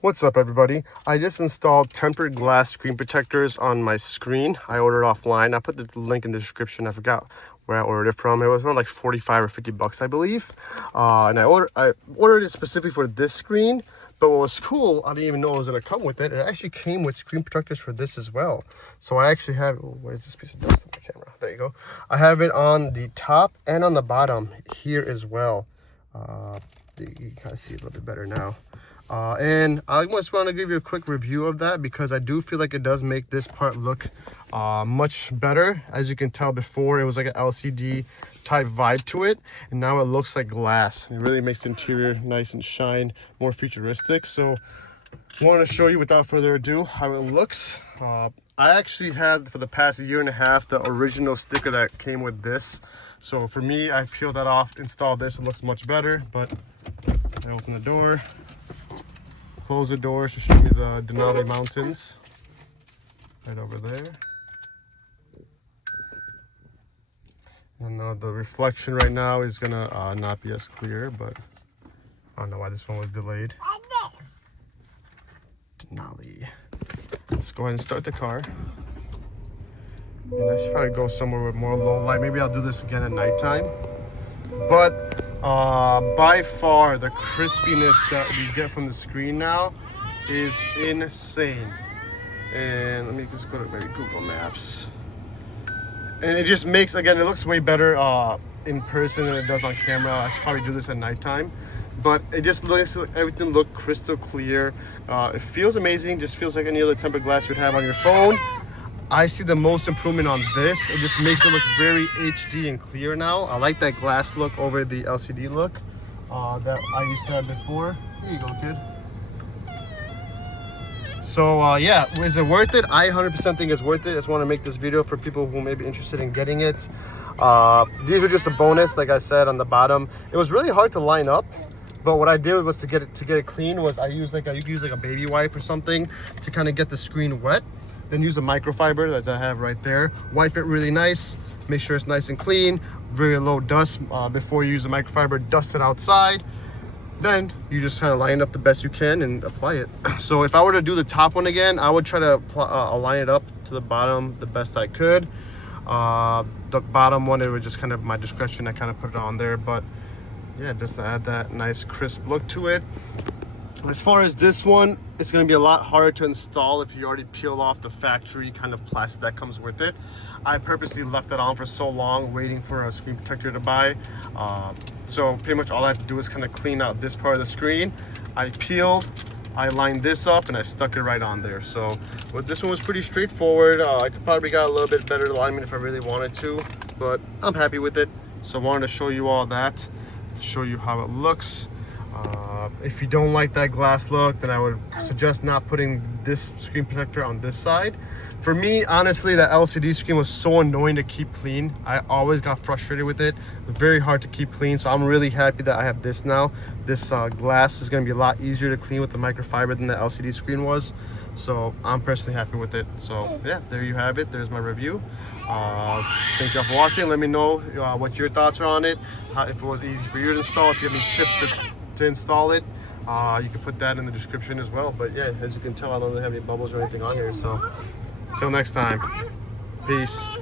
What's up, everybody? I just installed tempered glass screen protectors on my screen. I ordered offline. I put the link in the description. I forgot where I ordered it from. It was around like 45 or 50 bucks, I believe. And I ordered it specifically for this screen. But what was cool, I didn't even know it was gonna come with it. It actually came with screen protectors for this as well. So I actually have, oh, where is this piece of dust on my camera? There you go. I have it on the top and on the bottom here as well. You can kind of see it a little bit better now. And I just want to give you a quick review of that because I do feel like it does make this part look much better. As you can tell, before it was like an LCD type vibe to it, and now it looks like glass. It really makes the interior nice and shine, more futuristic. So I want to show you without further ado how it looks. I actually had for the past year and a half the original sticker that came with this. So for me, I peeled that off, installed this. It looks much better. But I open the door, close the door to show you the Denali Mountains right over there. And the reflection right now is gonna not be as clear, but I don't know why this one was delayed. Denali. Let's go ahead and start the car. And I should probably go somewhere with more low light. Maybe I'll do this again at nighttime. But by far the crispiness that we get from the screen now is insane. And let me just go to maybe Google Maps. And it just makes, again, it looks way better in person than it does on camera. I should probably do this at nighttime. But it just looks, everything look crystal clear. It feels amazing. Just feels like any other tempered glass you'd have on your phone. I see the most improvement on this. It just makes it look very HD and clear now. I like that glass look over the LCD look that I used to have before. Here you go, kid. So yeah, is it worth it? I 100% think it's worth it. I just want to make this video for people who may be interested in getting it. These are just a bonus, like I said on the bottom. It was really hard to line up. But what I did was to get it clean was I used you could use like a baby wipe or something to kind of get the screen wet. Then use a microfiber that I have right there. Wipe it really nice. Make sure it's nice and clean. Very low dust. Before you use the microfiber, dust it outside. Then you just kind of line it up the best you can and apply it. So if I were to do the top one again, I would try to align it up to the bottom the best I could. The bottom one, it was just kind of my discretion. I kind of put it on there, but yeah, just to add that nice crisp look to it. As far as this one, it's going to be a lot harder to install if you already peel off the factory kind of plastic that comes with it. I purposely left it on for so long waiting for a screen protector to buy. So pretty much all I have to do is kind of clean out this part of the screen. I peeled, I lined this up, and I stuck it right on there. So this one was pretty straightforward. I could probably got a little bit better alignment if I really wanted to, but I'm happy with it. So I wanted to show you all that, to show you how it looks. If you don't like that glass look, then I would suggest not putting this screen protector on this side. For me, honestly, that LCD screen was so annoying to keep clean. I always got frustrated with it. It was very hard to keep clean, so I'm really happy that I have this now. This glass is going to be a lot easier to clean with the microfiber than the LCD screen was. So I'm personally happy with it. So yeah, there you have it. There's my review. Thank y'all for watching. Let me know what your thoughts are on it. If it was easy for you to install. If you have any tips to install it, you can put that in the description as well. But yeah, as you can tell, I don't really have any bubbles or anything on here. So until next time, peace.